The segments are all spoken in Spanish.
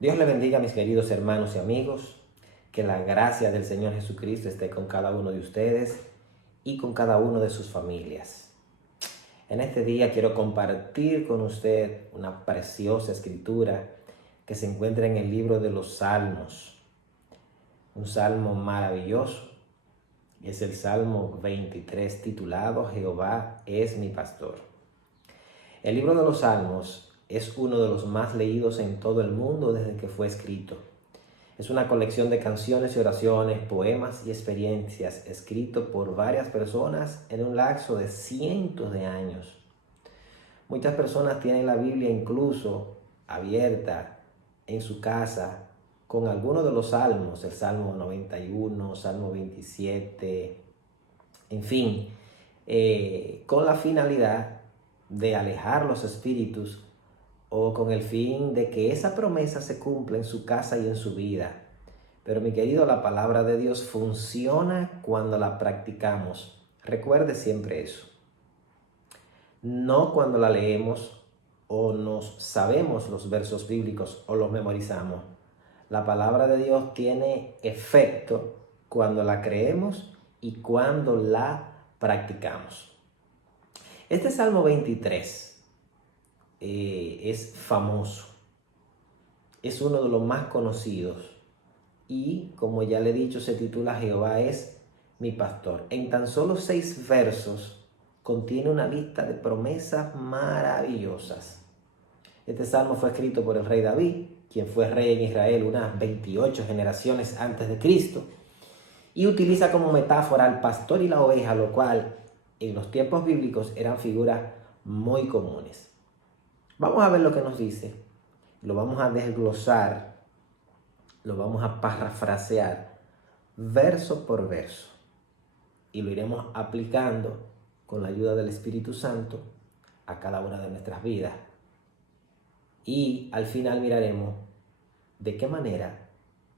Dios le bendiga, mis queridos hermanos y amigos. Que la gracia del Señor Jesucristo esté con cada uno de ustedes y con cada uno de sus familias. En este día quiero compartir con usted una preciosa escritura que se encuentra en el libro de los Salmos. Un salmo maravilloso. Es el Salmo 23 titulado Jehová es mi pastor. El libro de los Salmos es uno de los más leídos en todo el mundo desde que fue escrito. Es una colección de canciones y oraciones, poemas y experiencias escrito por varias personas en un lapso de cientos de años. Muchas personas tienen la Biblia incluso abierta en su casa con algunos de los salmos, el Salmo 91, Salmo 27, en fin, con la finalidad de alejar los espíritus o con el fin de que esa promesa se cumpla en su casa y en su vida. Pero mi querido, la palabra de Dios funciona cuando la practicamos. Recuerde siempre eso. No cuando la leemos o nos sabemos los versos bíblicos o los memorizamos. La palabra de Dios tiene efecto cuando la creemos y cuando la practicamos. Este Salmo 23 es famoso, es uno de los más conocidos y, como ya le he dicho, se titula Jehová es mi pastor. En tan solo 6 versos contiene una lista de promesas maravillosas. Este salmo fue escrito por el rey David, quien fue rey en Israel unas 28 generaciones antes de Cristo, y utiliza como metáfora al pastor y la oveja, lo cual en los tiempos bíblicos eran figuras muy comunes. Vamos a ver lo que nos dice, lo vamos a desglosar, lo vamos a parafrasear verso por verso y lo iremos aplicando con la ayuda del Espíritu Santo a cada una de nuestras vidas. Y al final miraremos de qué manera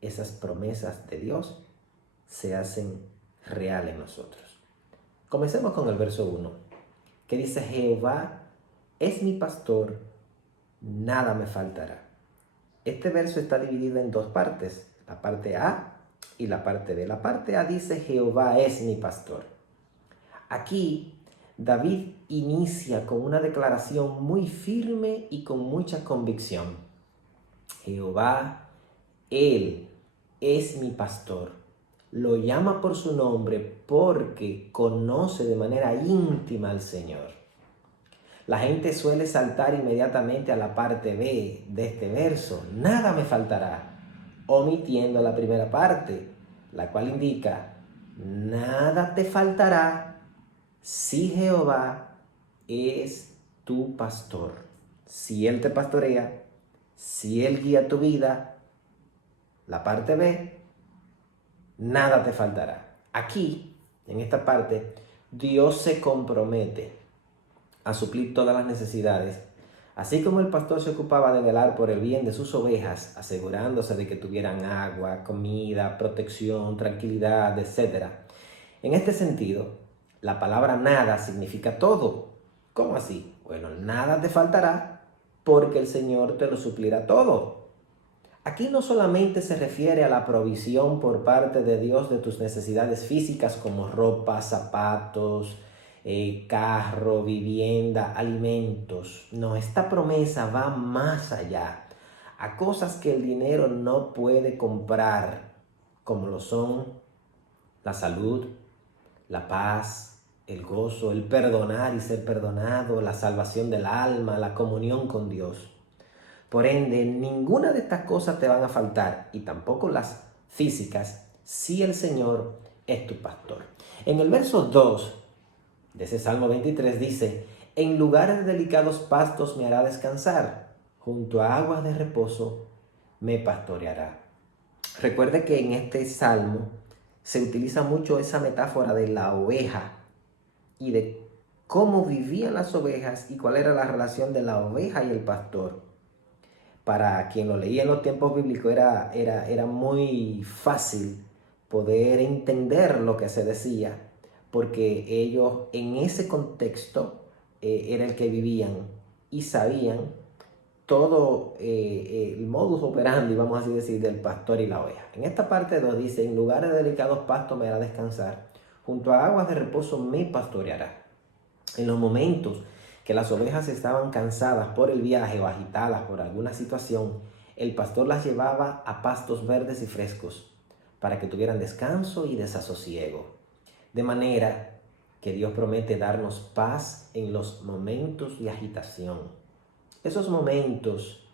esas promesas de Dios se hacen real en nosotros. Comencemos con el verso 1, que dice: Jehová es mi pastor, nada me faltará. Este verso está dividido en 2 partes, la parte A y la parte B. La parte A dice: Jehová es mi pastor. Aquí David inicia con una declaración muy firme y con mucha convicción. Jehová, Él es mi pastor. Lo llama por su nombre porque conoce de manera íntima al Señor. La gente suele saltar inmediatamente a la parte B de este verso, nada me faltará, omitiendo la primera parte, la cual indica: nada te faltará si Jehová es tu pastor. Si Él te pastorea, si Él guía tu vida, la parte B, nada te faltará. Aquí, en esta parte, Dios se compromete a suplir todas las necesidades, así como el pastor se ocupaba de velar por el bien de sus ovejas, asegurándose de que tuvieran agua, comida, protección, tranquilidad, etc. En este sentido, la palabra nada significa todo. ¿Cómo así? Bueno, nada te faltará porque el Señor te lo suplirá todo. Aquí no solamente se refiere a la provisión por parte de Dios de tus necesidades físicas como ropa, zapatos, carro, vivienda, alimentos. No, esta promesa va más allá, a cosas que el dinero no puede comprar, como lo son la salud, la paz, el gozo, el perdonar y ser perdonado, la salvación del alma, la comunión con Dios. Por ende, ninguna de estas cosas te van a faltar, y tampoco las físicas, si el Señor es tu pastor. En el verso 2 de ese Salmo 23 dice: en lugares de delicados pastos me hará descansar, junto a aguas de reposo me pastoreará. Recuerde que en este Salmo se utiliza mucho esa metáfora de la oveja y de cómo vivían las ovejas y cuál era la relación de la oveja y el pastor. Para quien lo leía en los tiempos bíblicos era muy fácil poder entender lo que se decía, porque ellos en ese contexto era el que vivían y sabían todo el modus operandi, vamos así decir, del pastor y la oveja. En esta parte 2 dice, en lugares de delicados pastos me hará descansar, junto a aguas de reposo me pastoreará. En los momentos que las ovejas estaban cansadas por el viaje o agitadas por alguna situación, el pastor las llevaba a pastos verdes y frescos para que tuvieran descanso y desasosiego. De manera que Dios promete darnos paz en los momentos de agitación. Esos momentos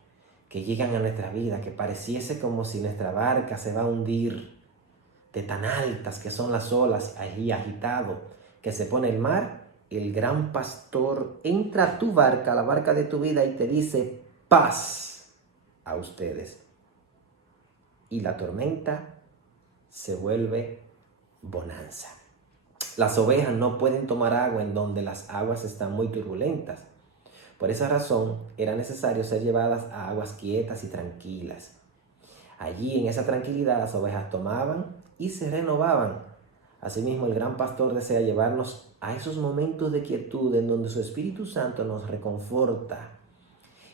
que llegan a nuestra vida, que pareciese como si nuestra barca se va a hundir, de tan altas que son las olas, allí agitado, que se pone el mar, el gran pastor entra a tu barca, a la barca de tu vida, y te dice, paz a ustedes. Y la tormenta se vuelve bonanza. Las ovejas no pueden tomar agua en donde las aguas están muy turbulentas. Por esa razón, era necesario ser llevadas a aguas quietas y tranquilas. Allí, en esa tranquilidad, las ovejas tomaban y se renovaban. Asimismo, el gran pastor desea llevarnos a esos momentos de quietud en donde su Espíritu Santo nos reconforta.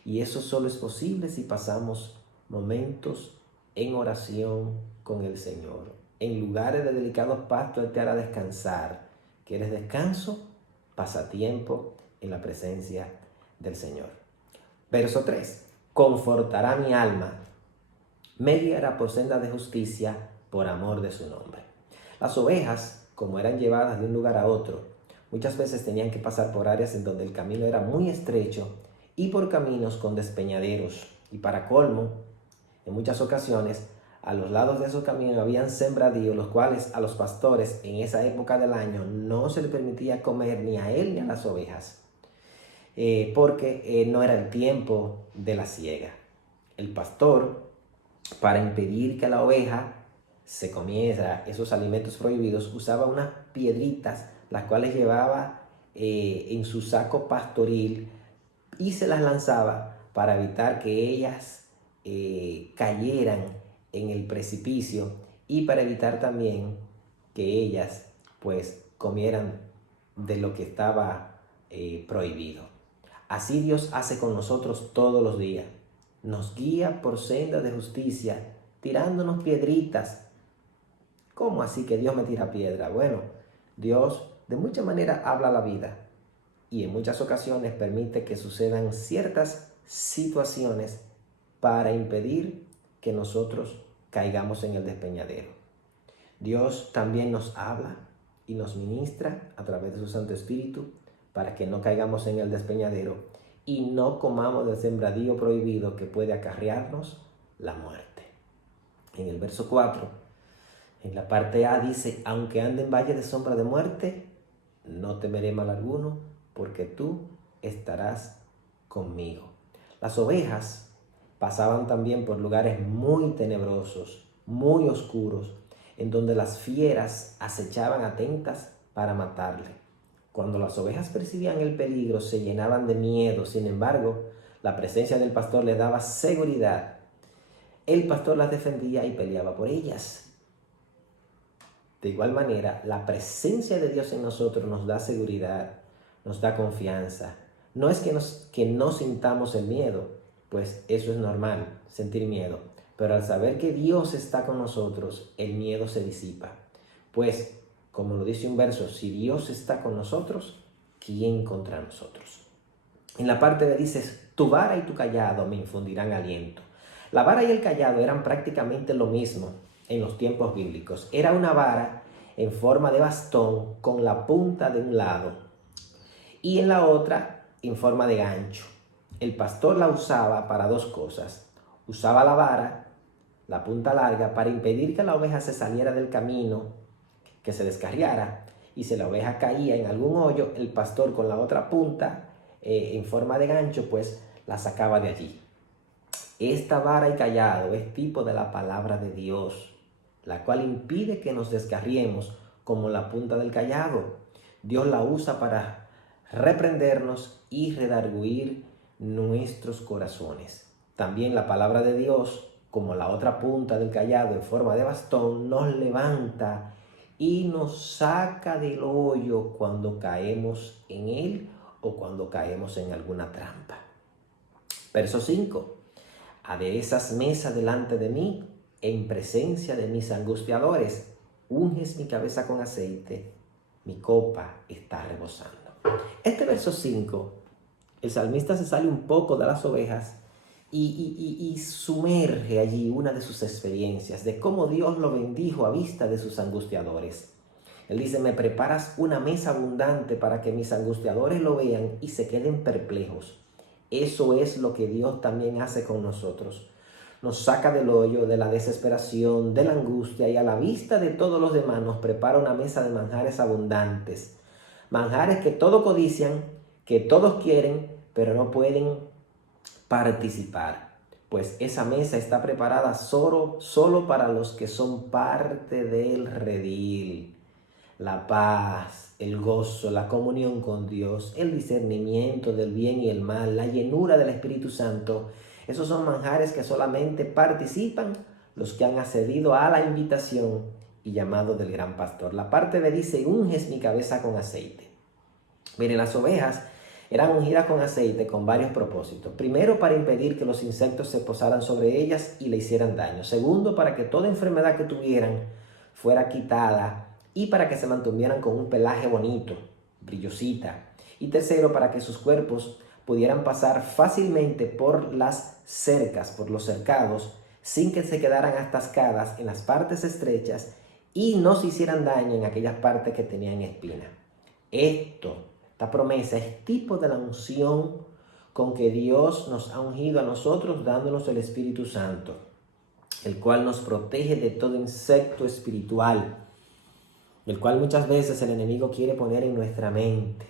Y eso solo es posible si pasamos momentos en oración con el Señor. En lugares de delicados pastos, Él te hará descansar. ¿Quieres descanso? Pasa tiempo en la presencia del Señor. Verso 3. Confortará mi alma, me guiará por senda de justicia por amor de su nombre. Las ovejas, como eran llevadas de un lugar a otro, muchas veces tenían que pasar por áreas en donde el camino era muy estrecho y por caminos con despeñaderos. Y para colmo, en muchas ocasiones, a los lados de esos caminos habían sembradíos, los cuales a los pastores en esa época del año no se les permitía comer ni a él ni a las ovejas, porque no era el tiempo de la siega. El pastor, para impedir que la oveja se comiera esos alimentos prohibidos, usaba unas piedritas, las cuales llevaba en su saco pastoril, y se las lanzaba para evitar que ellas cayeran en el precipicio, y para evitar también que ellas pues comieran de lo que estaba prohibido. Así Dios hace con nosotros todos los días. Nos guía por senda de justicia, tirándonos piedritas. ¿Cómo así que Dios me tira piedra? Bueno, Dios de muchas maneras habla a la vida y en muchas ocasiones permite que sucedan ciertas situaciones para impedir que nosotros caigamos en el despeñadero. Dios también nos habla y nos ministra a través de su Santo Espíritu para que no caigamos en el despeñadero y no comamos del sembradío prohibido que puede acarrearnos la muerte. En el verso 4, en la parte A dice, aunque ande en valle de sombra de muerte, no temeré mal alguno, porque tú estarás conmigo. Las ovejas pasaban también por lugares muy tenebrosos, muy oscuros, en donde las fieras acechaban atentas para matarle. Cuando las ovejas percibían el peligro, se llenaban de miedo. Sin embargo, la presencia del pastor les daba seguridad. El pastor las defendía y peleaba por ellas. De igual manera, la presencia de Dios en nosotros nos da seguridad, nos da confianza. No es que no sintamos el miedo, pues eso es normal, sentir miedo. Pero al saber que Dios está con nosotros, el miedo se disipa. Pues, como lo dice un verso, si Dios está con nosotros, ¿quién contra nosotros? En la parte B dices, tu vara y tu cayado me infundirán aliento. La vara y el cayado eran prácticamente lo mismo en los tiempos bíblicos. Era una vara en forma de bastón con la punta de un lado y en la otra en forma de gancho. El pastor la usaba para dos cosas. Usaba la vara, la punta larga, para impedir que la oveja se saliera del camino, que se descarriara, y si la oveja caía en algún hoyo, el pastor con la otra punta en forma de gancho pues la sacaba de allí. Esta vara y cayado es tipo de la palabra de Dios, la cual impide que nos descarriemos como la punta del cayado. Dios la usa para reprendernos y redarguir nuestros corazones. También la palabra de Dios, como la otra punta del cayado en forma de bastón, nos levanta y nos saca del hoyo cuando caemos en él o cuando caemos en alguna trampa. Verso 5. Aderezas mesa delante de mí, en presencia de mis angustiadores. Unges mi cabeza con aceite, mi copa está rebosando. Este verso 5, el salmista se sale un poco de las ovejas y sumerge allí una de sus experiencias, de cómo Dios lo bendijo a vista de sus angustiadores. Él dice, me preparas una mesa abundante para que mis angustiadores lo vean y se queden perplejos. Eso es lo que Dios también hace con nosotros. Nos saca del hoyo, de la desesperación, de la angustia, y a la vista de todos los demás nos prepara una mesa de manjares abundantes. Manjares que todos codician, que todos quieren, pero no pueden participar. Pues esa mesa está preparada solo para los que son parte del redil. La paz, el gozo, la comunión con Dios, el discernimiento del bien y el mal, la llenura del Espíritu Santo. Esos son manjares que solamente participan los que han accedido a la invitación y llamado del gran pastor. La parte B dice, unges mi cabeza con aceite. Miren, las ovejas eran ungidas con aceite con varios propósitos. Primero, para impedir que los insectos se posaran sobre ellas y le hicieran daño. Segundo, para que toda enfermedad que tuvieran fuera quitada y para que se mantuvieran con un pelaje bonito, brillosita. Y tercero, para que sus cuerpos pudieran pasar fácilmente por las cercas, por los cercados, sin que se quedaran atascadas en las partes estrechas y no se hicieran daño en aquellas partes que tenían espina. Esta promesa es tipo de la unción con que Dios nos ha ungido a nosotros, dándonos el Espíritu Santo, el cual nos protege de todo insecto espiritual, el cual muchas veces el enemigo quiere poner en nuestra mente.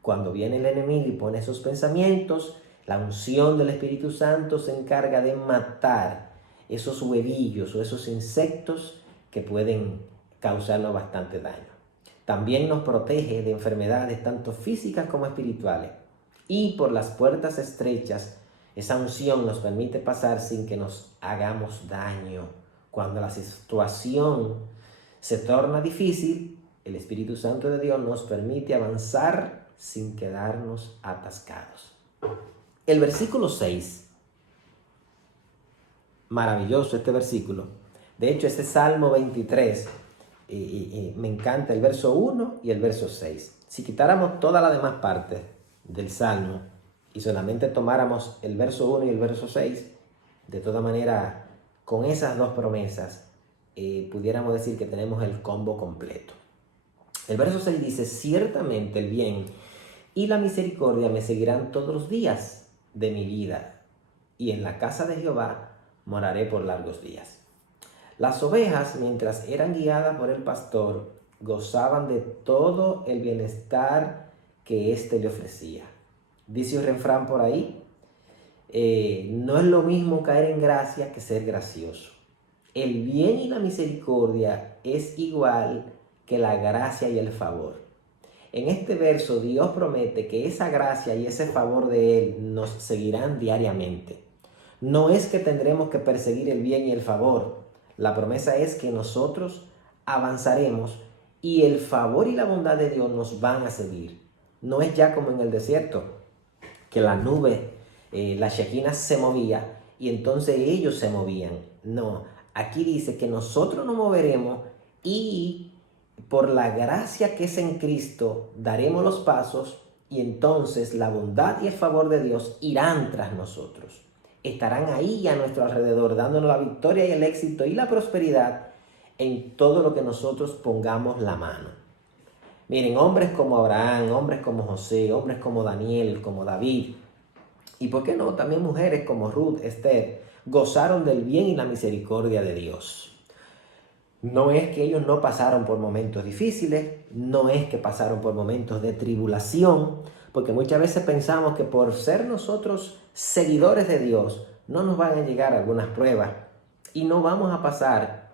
Cuando viene el enemigo y pone esos pensamientos, la unción del Espíritu Santo se encarga de matar esos huevillos o esos insectos que pueden causarnos bastante daño. También nos protege de enfermedades tanto físicas como espirituales. Y por las puertas estrechas, esa unción nos permite pasar sin que nos hagamos daño. Cuando la situación se torna difícil, el Espíritu Santo de Dios nos permite avanzar sin quedarnos atascados. El versículo 6, maravilloso este versículo. De hecho, este Salmo 23, me encanta el verso 1 y el verso 6. Si quitáramos toda la demás parte del Salmo y solamente tomáramos el verso 1 y el verso 6, de toda manera, con esas dos promesas, pudiéramos decir que tenemos el combo completo. El verso 6 dice, ciertamente el bien y la misericordia me seguirán todos los días de mi vida, y en la casa de Jehová moraré por largos días. Las ovejas, mientras eran guiadas por el pastor, gozaban de todo el bienestar que éste le ofrecía. Dice un refrán por ahí, no es lo mismo caer en gracia que ser gracioso. El bien y la misericordia es igual que la gracia y el favor. En este verso Dios promete que esa gracia y ese favor de Él nos seguirán diariamente. No es que tendremos que perseguir el bien y el favor. La promesa es que nosotros avanzaremos y el favor y la bondad de Dios nos van a seguir. No es ya como en el desierto, que la nube, la Shekinah se movía y entonces ellos se movían. No, aquí dice que nosotros nos moveremos y por la gracia que es en Cristo daremos los pasos y entonces la bondad y el favor de Dios irán tras nosotros. Estarán ahí a nuestro alrededor dándonos la victoria y el éxito y la prosperidad en todo lo que nosotros pongamos la mano. Miren, hombres como Abraham, hombres como José, hombres como Daniel, como David, y por qué no, también mujeres como Ruth, Esther, gozaron del bien y la misericordia de Dios. No es que ellos no pasaron por momentos difíciles, no es que pasaron por momentos de tribulación, porque muchas veces pensamos que por ser nosotros seguidores de Dios, no nos van a llegar algunas pruebas y no vamos a pasar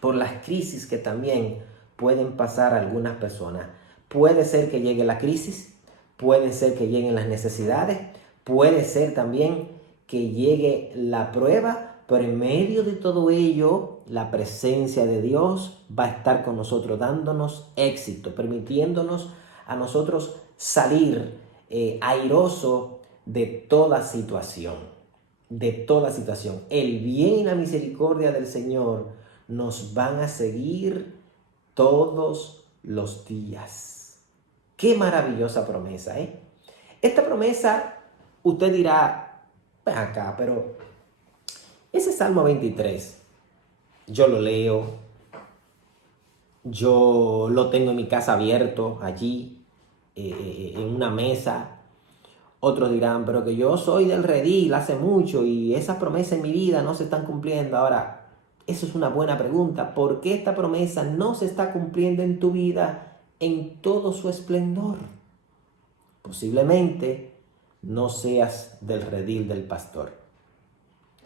por las crisis que también pueden pasar algunas personas. Puede ser que llegue la crisis, puede ser que lleguen las necesidades, puede ser también que llegue la prueba, pero en medio de todo ello, la presencia de Dios va a estar con nosotros, dándonos éxito, permitiéndonos a nosotros salir airoso de toda situación, de toda situación. El bien y la misericordia del Señor nos van a seguir todos los días. Qué maravillosa promesa, ¿eh? Esta promesa, usted dirá, ven acá, pero ese Salmo 23, yo lo leo, yo lo tengo en mi casa abierto allí, en una mesa. Otros dirán, pero que yo soy del redil hace mucho y esas promesas en mi vida no se están cumpliendo. Ahora, eso es una buena pregunta. ¿Por qué esta promesa no se está cumpliendo en tu vida en todo su esplendor? Posiblemente no seas del redil del pastor.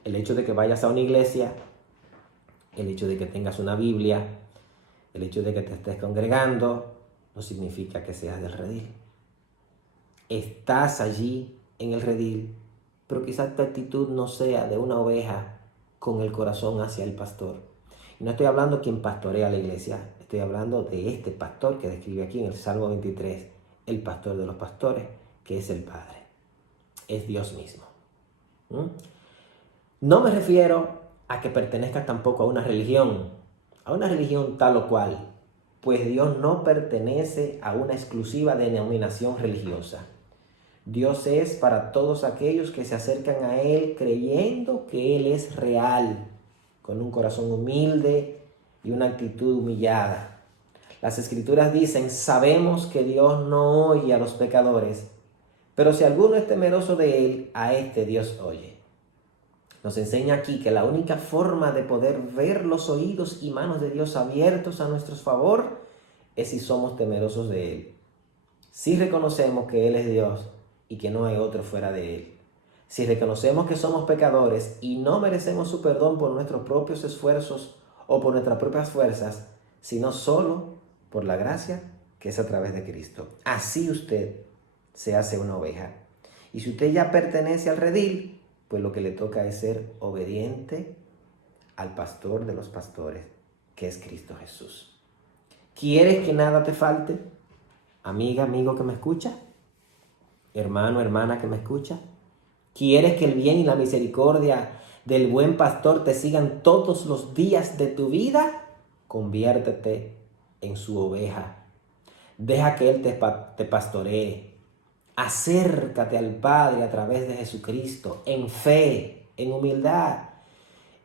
El hecho de que vayas a una iglesia, el hecho de que tengas una Biblia, el hecho de que te estés congregando, no significa que seas del redil. Estás allí en el redil, pero quizás tu actitud no sea de una oveja con el corazón hacia el pastor. Y no estoy hablando de quien pastorea la iglesia, estoy hablando de este pastor que describe aquí en el Salmo 23, el pastor de los pastores, que es el Padre, es Dios mismo. No me refiero a que pertenezcas tampoco a una religión tal o cual, pues Dios no pertenece a una exclusiva denominación religiosa. Dios es para todos aquellos que se acercan a Él creyendo que Él es real, con un corazón humilde y una actitud humillada. Las Escrituras dicen, sabemos que Dios no oye a los pecadores, pero si alguno es temeroso de Él, a este Dios oye. Nos enseña aquí que la única forma de poder ver los oídos y manos de Dios abiertos a nuestro favor es si somos temerosos de Él. Si reconocemos que Él es Dios y que no hay otro fuera de Él. Si reconocemos que somos pecadores y no merecemos su perdón por nuestros propios esfuerzos o por nuestras propias fuerzas, sino solo por la gracia que es a través de Cristo. Así usted se hace una oveja. Y si usted ya pertenece al redil, pues lo que le toca es ser obediente al pastor de los pastores, que es Cristo Jesús. ¿Quieres que nada te falte? Amiga, amigo que me escucha, hermano, hermana que me escucha, ¿quieres que el bien y la misericordia del buen pastor te sigan todos los días de tu vida? Conviértete en su oveja. Deja que Él te pastoree. Acércate al Padre a través de Jesucristo, en fe, en humildad.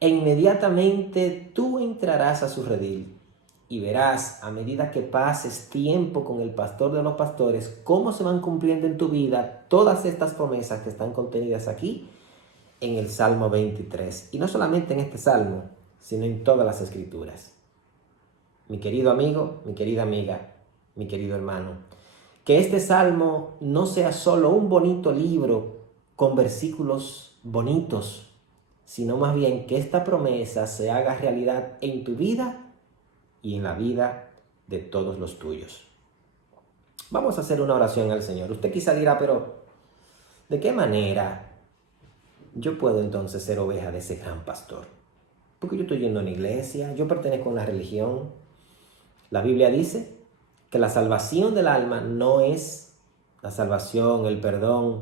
E inmediatamente tú entrarás a su redil. Y verás, a medida que pases tiempo con el pastor de los pastores, cómo se van cumpliendo en tu vida todas estas promesas que están contenidas aquí en el Salmo 23. Y no solamente en este Salmo, sino en todas las Escrituras. Mi querido amigo, mi querida amiga, mi querido hermano, que este Salmo no sea solo un bonito libro con versículos bonitos, sino más bien que esta promesa se haga realidad en tu vida y en la vida de todos los tuyos. Vamos a hacer una oración al Señor. Usted quizá dirá, pero ¿de qué manera yo puedo entonces ser oveja de ese gran pastor? Porque yo estoy yendo a una iglesia, yo pertenezco a una religión. La Biblia dice que la salvación del alma no es la salvación, el perdón,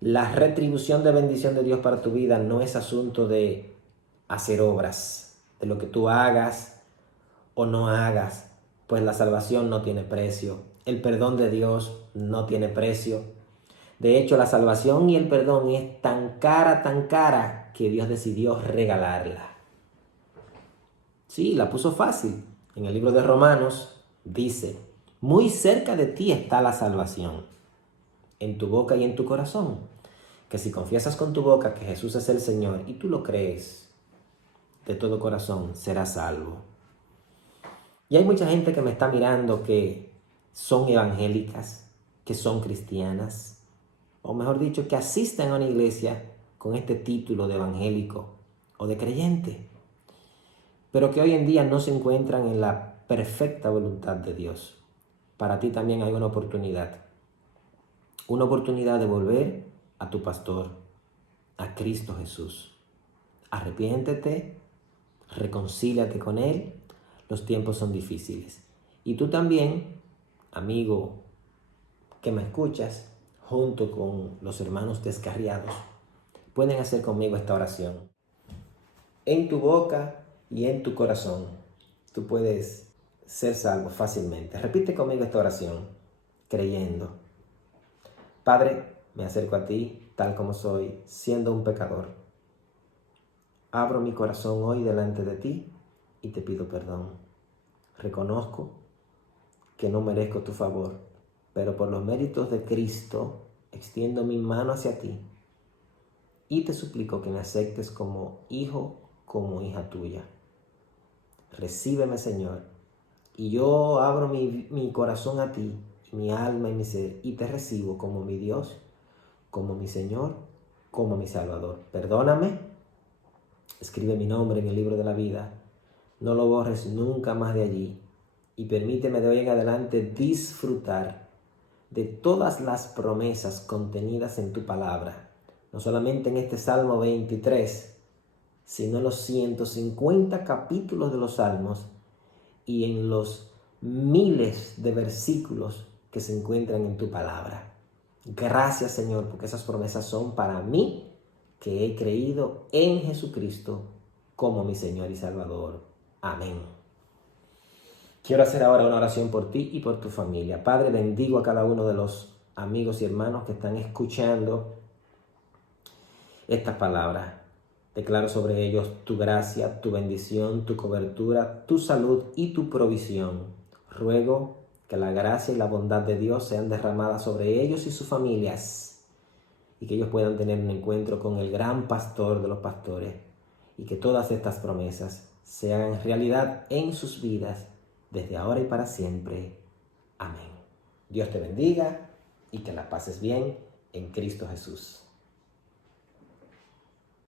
la retribución de bendición de Dios para tu vida no es asunto de hacer obras, de lo que tú hagas o no hagas, pues la salvación no tiene precio. El perdón de Dios no tiene precio. De hecho, la salvación y el perdón es tan cara, que Dios decidió regalarla. Sí, la puso fácil. En el libro de Romanos dice, muy cerca de ti está la salvación, en tu boca y en tu corazón. Que si confiesas con tu boca que Jesús es el Señor y tú lo crees de todo corazón, serás salvo. Y hay mucha gente que me está mirando que son evangélicas, que son cristianas, o mejor dicho, que asisten a una iglesia con este título de evangélico o de creyente, pero que hoy en día no se encuentran en la perfecta voluntad de Dios. Para ti también hay una oportunidad de volver a tu pastor, a Cristo Jesús. Arrepiéntete, reconcíliate con Él. Los tiempos son difíciles. Y tú también, amigo que me escuchas, junto con los hermanos descarriados, pueden hacer conmigo esta oración. En tu boca y en tu corazón, tú puedes ser salvo fácilmente. Repite conmigo esta oración, creyendo. Padre, me acerco a ti tal como soy, siendo un pecador. Abro mi corazón hoy delante de ti y te pido perdón. Reconozco que no merezco tu favor, pero por los méritos de Cristo extiendo mi mano hacia ti y te suplico que me aceptes como hijo, como hija tuya. Recíbeme, Señor, y yo abro mi corazón a ti, mi alma y mi ser, y te recibo como mi Dios, como mi Señor, como mi Salvador. Perdóname, escribe mi nombre en el libro de la vida, no lo borres nunca más de allí, y permíteme de hoy en adelante disfrutar de todas las promesas contenidas en tu palabra, no solamente en este Salmo 23, sino en los 150 capítulos de los Salmos y en los miles de versículos que se encuentran en tu palabra. Gracias, Señor, porque esas promesas son para mí, que he creído en Jesucristo como mi Señor y Salvador. Amén. Quiero hacer ahora una oración por ti y por tu familia. Padre, bendigo a cada uno de los amigos y hermanos que están escuchando estas palabras. Declaro sobre ellos tu gracia, tu bendición, tu cobertura, tu salud y tu provisión. Ruego que la gracia y la bondad de Dios sean derramadas sobre ellos y sus familias, y que ellos puedan tener un encuentro con el gran pastor de los pastores, y que todas estas promesas se hagan realidad en sus vidas, desde ahora y para siempre. Amén. Dios te bendiga y que la pases bien en Cristo Jesús.